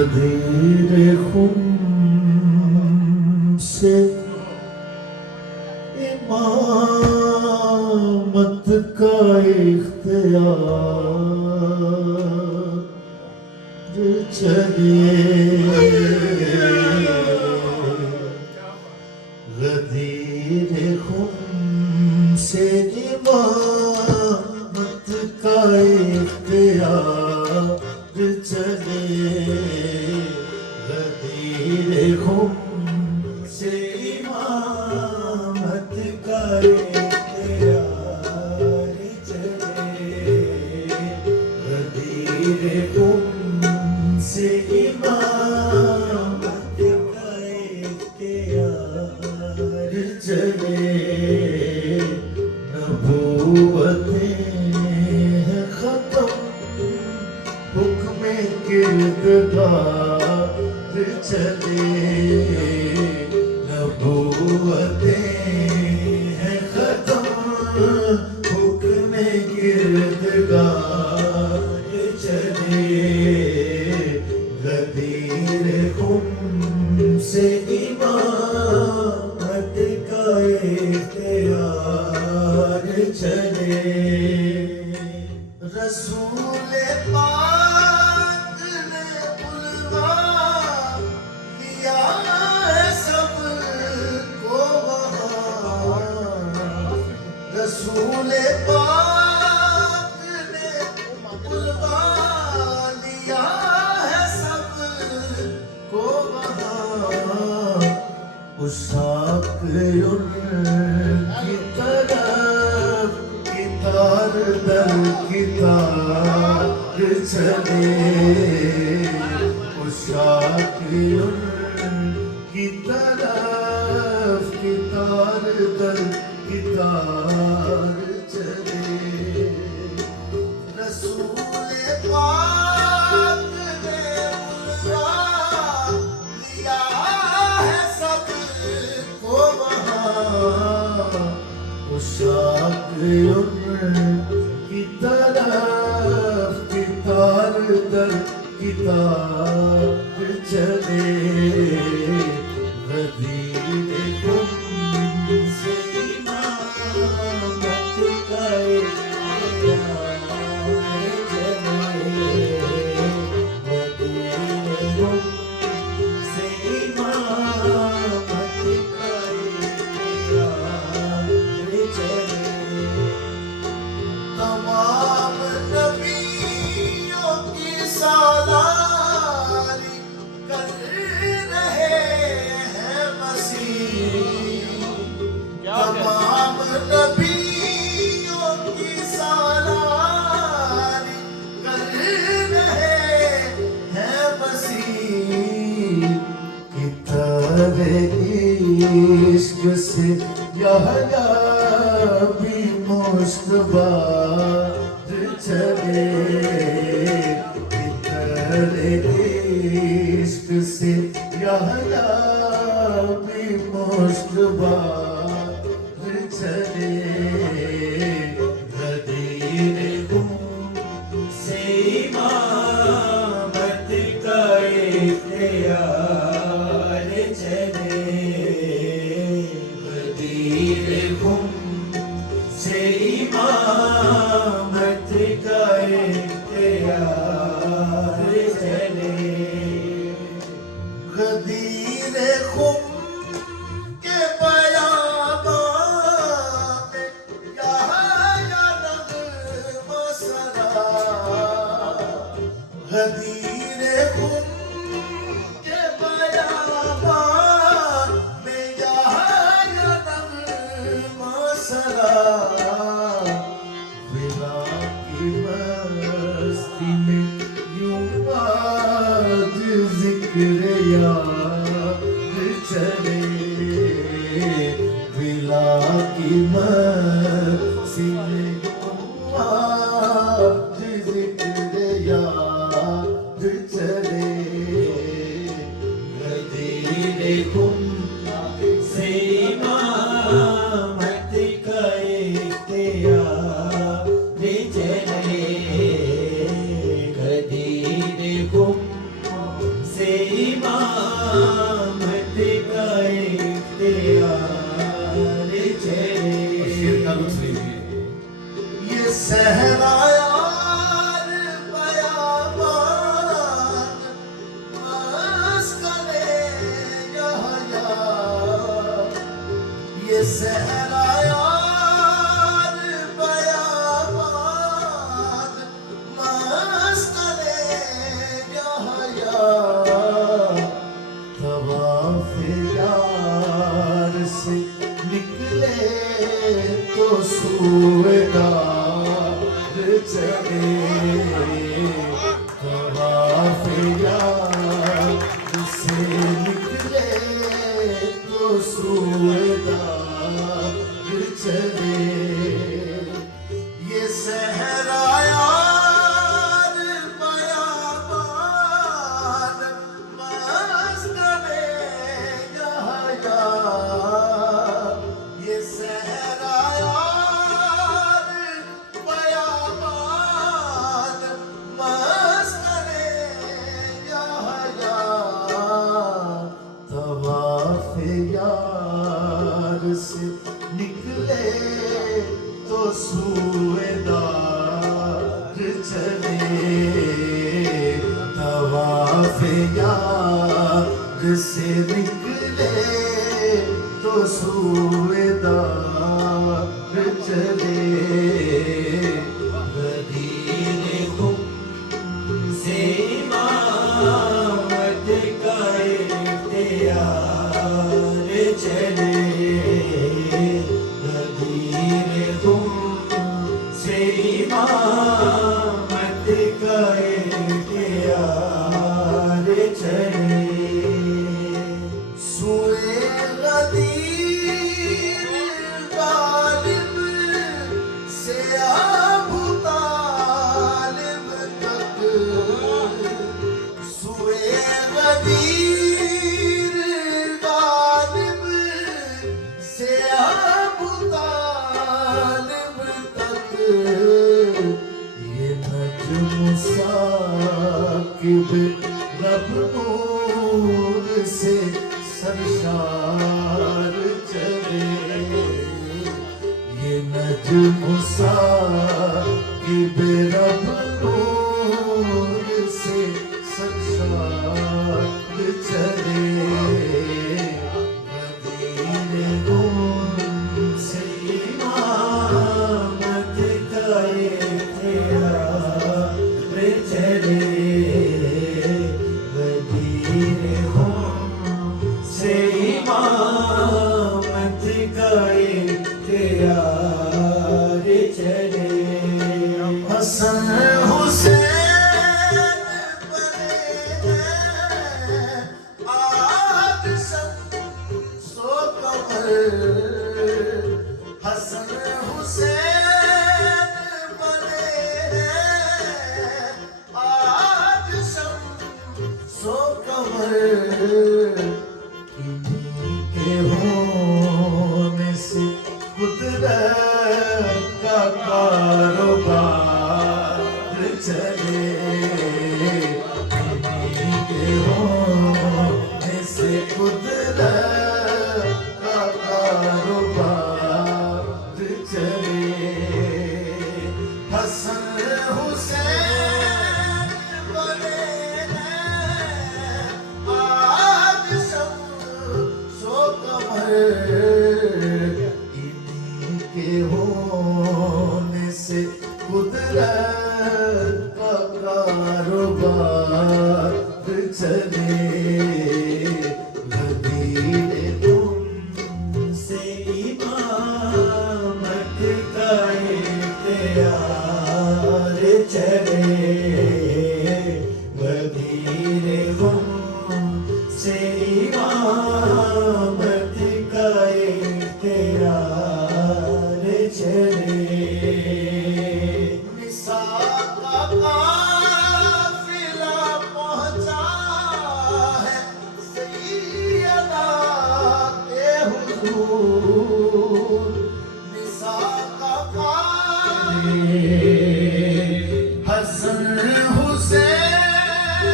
गदीर खुम से इमामत का इख्तियार चलिए गदीर खुम से इमामत का इख्तियार चलिए गदीर खुम से इमामत का इख्तियार चलिए गदीर खुम से इमामत का इख्तियार चलिए नबूवतें हैं खत्म हुक्म किरदार चलिए नबूवतें हैं खत्म हुक्म किरदार चलिए गदीर खुम से इमामत का इख्तियार चलिए रसूल पाक ने बुलवा दिया है सबको वहाँ रसूल पाक ने बुलवा दिया है सबको वहाँ उशाक उनकी तरफ कितार दर कितार चले उशाक उनकी तरफ कितार दर कितार चले रसूल पाक ने बुलवा दिया है सबको वहाँ उशाक उनकी तरफ कितार दर कितार चले गदीर खुम से इमामत का इख्तियार चले गदीर खुम से इमामत का इख्तियार चले तमाम नबियों की सालारी कर रहे हैं मसीह तमाम नबियों की सालारी कर रहे हैं मसीह किताब इश्क से यहया भी मुश्तबा चले किताब इश्क से यहया भी मुश्तबा चले गदीर खुम से इमामत का इख्तियार चले गदीर खुम से इमामत का इख्तियार चले गदीर खुम के बयाबा में यहया नग़्मा सरा गदीर खुम के बयाबा में यहया नग़्मा सरा विदा की मस्ती में यूं आज जिक्र याद चले विला की मस्ती में आज जिक्र याद चले गदीर खुम से इमामत का इख्तियार चले गदीर खुम इमामत का इख्तियार चले। शेर का लुत्फ लीजिए। ये सहरा यार बयाबान मस्कने यहया। ये सहरा यार बयाबान मस्कने यहया। तवाफ यार से निकले तो सूएदार चले। तवाफ यार से निकले तो सूएदार चले। ये सहरा यार बयाबान मस्कने यहया। ये सहरा यार बयाबान मस्कने यहया। तवाफ यार से निकले तो सूएदार चले। तवाफ यार से निकले तो सूएदार चले। गदीर खुम से इमामत का इख्तियार चले। गदीर खुम से इमामत का इख्तियार चले। सूए गदीर गालिब से अबू तालिब तक। सूए गदीर गालिब से अबू तालिब तक। ये नज्म साकिब रब नूर से सरशार चले। ये नज्म साकिब रब नूर से सरशार चले। गदीर गुम से इमामत का इख्तियार चले। गदीर गुम से इमामत का इख्तियार चले। हसन हुसैन बने हैं आज शम्सो कमर। हसन हुसैन बने हैं आज शम्सो कमर। इन्हीं के होने से कुदरत का कारोबार चले। इन्हीं के होने से कुदरत का कारोबार चले। हसन हुसैन बने हैं आज शम्सो कमर। इन्हीं के होने से कुदरत का कारोबार चले। गदीर गुम से इमामत का इख्तियार चले। गदीर गुम से इमामत का इख्तियार चले। निसा का काफिला पहुंचा है सैयदा के हुजूर। निसा का हसन हुसैन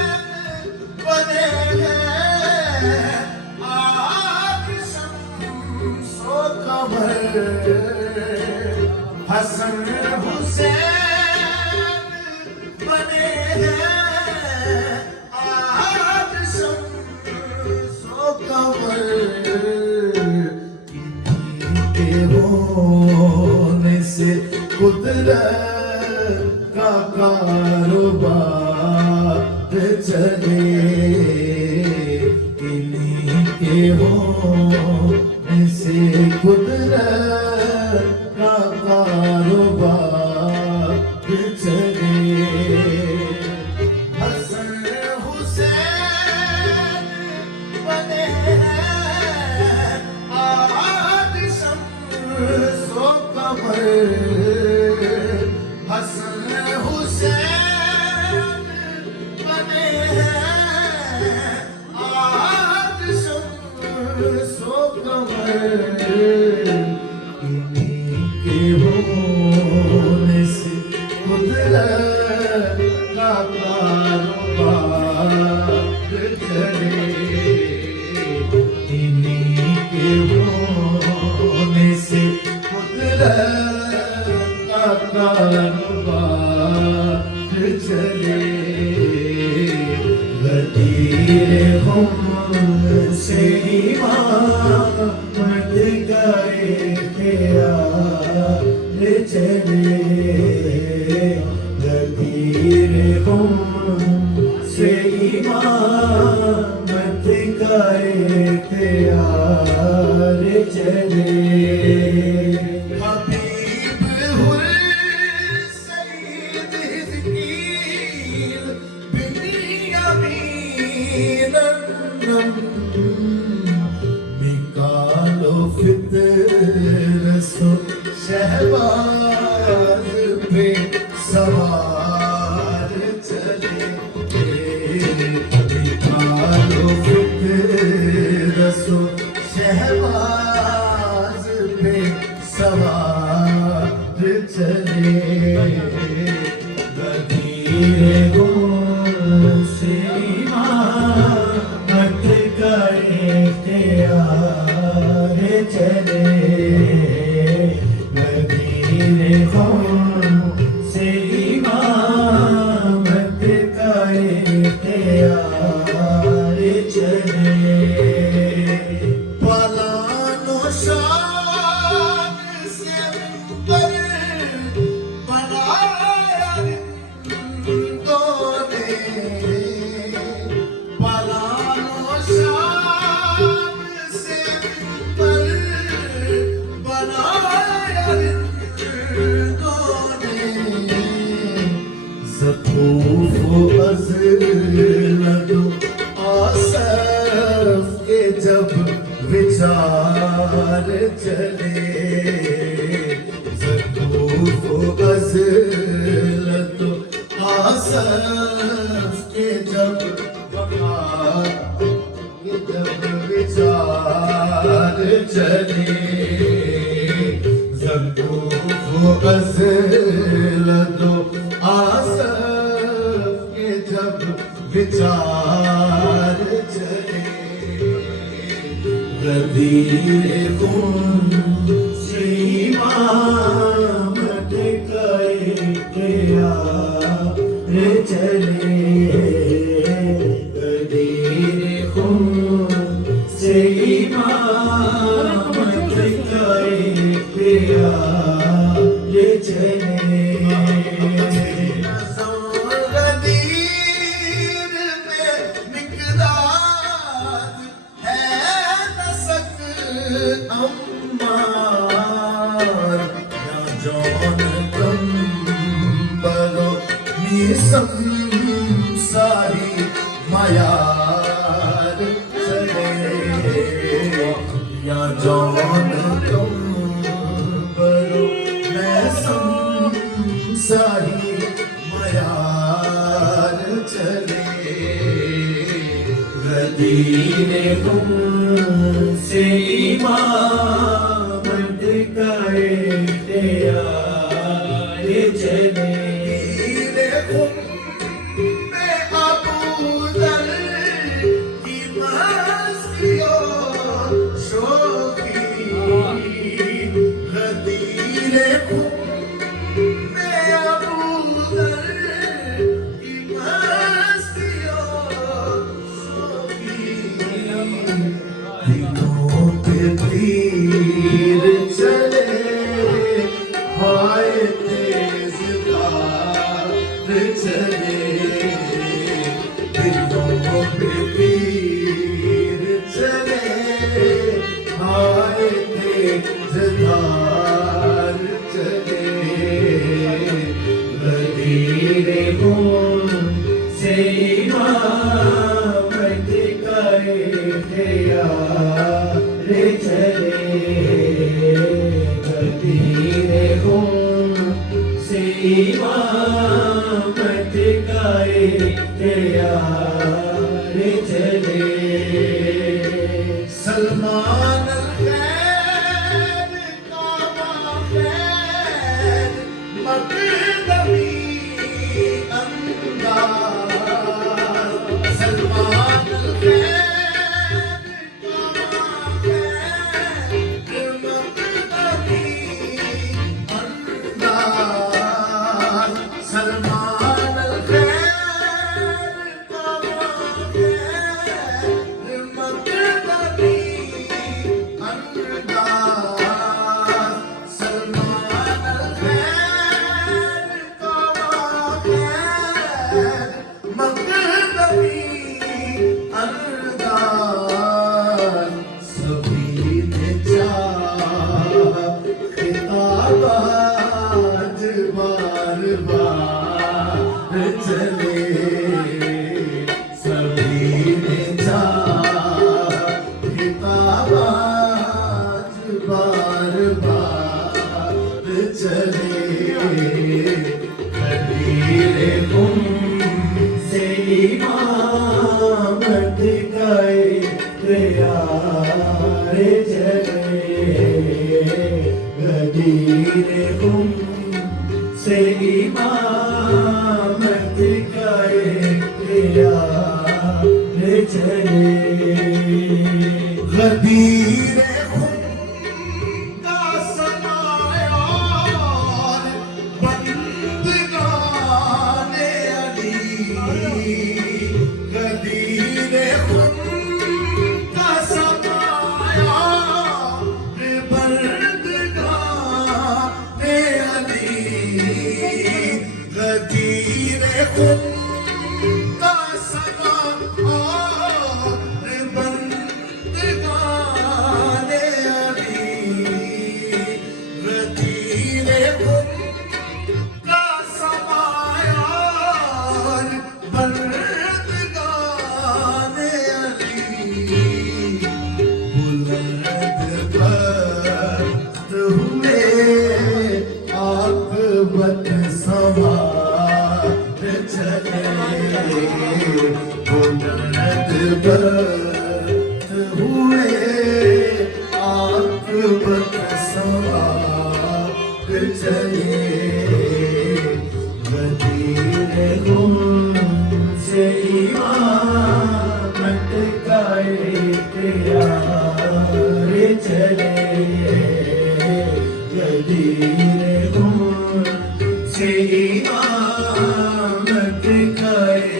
बने हैं हसन हुसैन बने हैं आज शम्सो कमर इनके होने से कुदरत का कारोबार चले इन्हीं के होने से कुदरत का कारोबार चले हसन हुसैन बने हैं आज शम्सो कमर हसन हुसैन बने हैं आज शम्सो कमर इन्हीं के होने से कुदरत का कारोबार चले इन्हीं के होने से कुदरत का कारोबार चले गदीर हम से इमामत करे ख्याल चले गदीर हम से इमामत करे ख्याल चले हबीब हुल सईद हिज़कील बिनियामीन निकालो फितरसो शहबाज पे सवार चले निकालो फितरसो शहबाज पे सवार चले गदीर से इमामत करे ख्याल चले गदीर से इमामत करे ख्याल चले पलानो शान से पर बनाया रिंदों ने पलानो शान से पर बनाया रिंदों ने ज़कूफ़ अज़लदो आसफ़ के जब विचार चले ज़कूफ़ अज़लदो आसफ़ के जब विचार चले ज़कूफ़ अज़लदो आसफ़ के जब विचार चले गदीर से इमामत करे ख्याल चले गदीर से इमामत करे ख्याल चले गदीर में मिक़दाद है नसक अम्मार या जौन कंबरो मीसम सारी मायार चले या जौन कंबरो मैसम सारी मायार चले गदीर से इमामत करे ख्याल चले चले सलमान खैर काबा खैर मकदमी अंदाज सलमान खैर काबा खैर मकदमी अंदाज सलमान खैर काबा खैर मकदमी अंदाज सलमान खैर काबा खैर मकदमी अंदाज सभी ने चाहा खिताब आज बार बार चले सभी ने चाहा खिताब आज बार बार चले खलीले गुम से इमामत गए प्यारे चले खलीले गुम से इमामत गए प्यारे चले गदीर का समाया बंदगाने अली गदीर का समाया बंदगाने अली गदीर का समाया बंदगाने अली गदीर का समाया बंदगाने अली बुलंद बख्त हुए आक़िबत सवार चले बुलंद बख्त हुए आक़िबत सवार चले गदीर गुम से इमामत गए प्यारे चले गदीर गुम से इमामत गए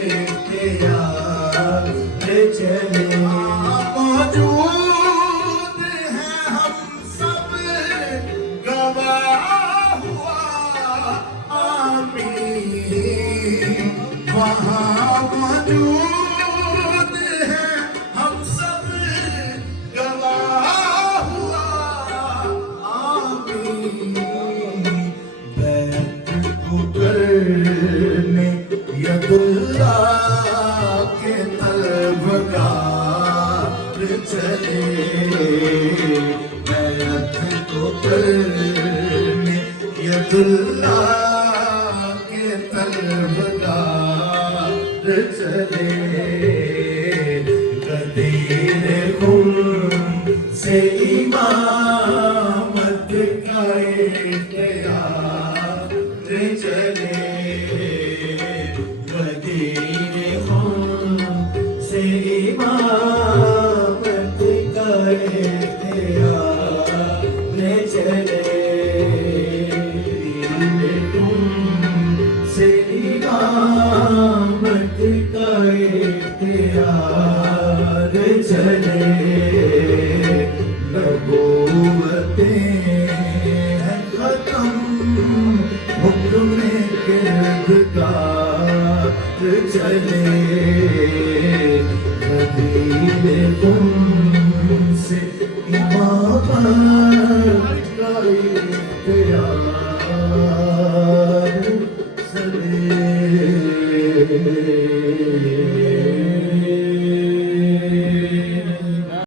प्यारे चले मौजूद हैं हम सब गवाह हुआ आमीन वहाँ मौजूद हैं हम सब गवाह हुआ आमीन बैत को करने यदुल्लाह के तलबगार चले बैत को करने यदुल्लाह के तलबगार चले गदीर गुम से इमामत गए प्यारे चले गदीर गुम से इमामत गए प्यारे चले गुम से इमामत गए प्यारे चले नबूवतें हैं खत्म हुक्म किरदार चले गदीर गुम